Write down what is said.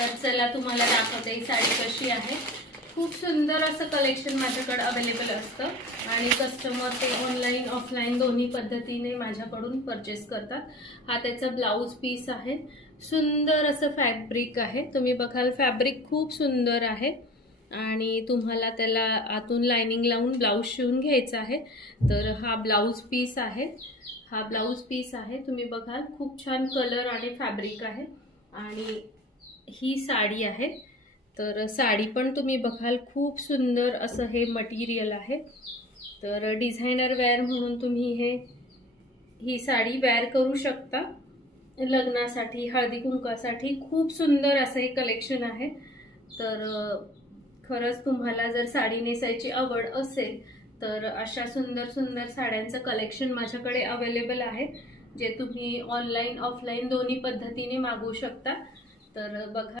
तर चला तुम्हाला दाखवते ही साडी कशी आहे। खूप सुंदर असं कलेक्शन माझ्याकडे अवेलेबल असतं आणि कस्टमर ते ऑनलाईन ऑफलाईन दोन्ही पद्धतीने माझ्याकडून परचेस करतात। हा त्याचा ब्लाउज पीस आहे, सुंदर असं फॅब्रिक आहे। तुम्ही बघाल फॅब्रिक खूप सुंदर आहे आणि तुम्हाला त्याला आतून लाइनिंग लावून ब्लाउज शिवून घ्यायचा आहे। तर हा ब्लाउज पीस आहे, हा ब्लाउज पीस आहे। तुम्ही बघाल खूप छान कलर आणि फॅब्रिक आहे आणि ही साडी आहे। तर साडी पण तुम्ही बघाल खूप सुंदर असं हे मटेरियल आहे। तर डिझायनर वेअर म्हणून तुम्ही ही साडी वेअर करू शकता। लग्नासाठी हळदी कुंकासाठी खूप सुंदर असं हे कलेक्शन आहे। तर खरंच तुम्हाला जर साडी नेसायची आवड असेल तर अशा सुंदर सुंदर साड्यांचं कलेक्शन माझ्याकडे अवेलेबल आहे, जे तुम्ही ऑनलाईन ऑफलाईन दोन्ही पद्धतीने मागवू शकता। तर बघा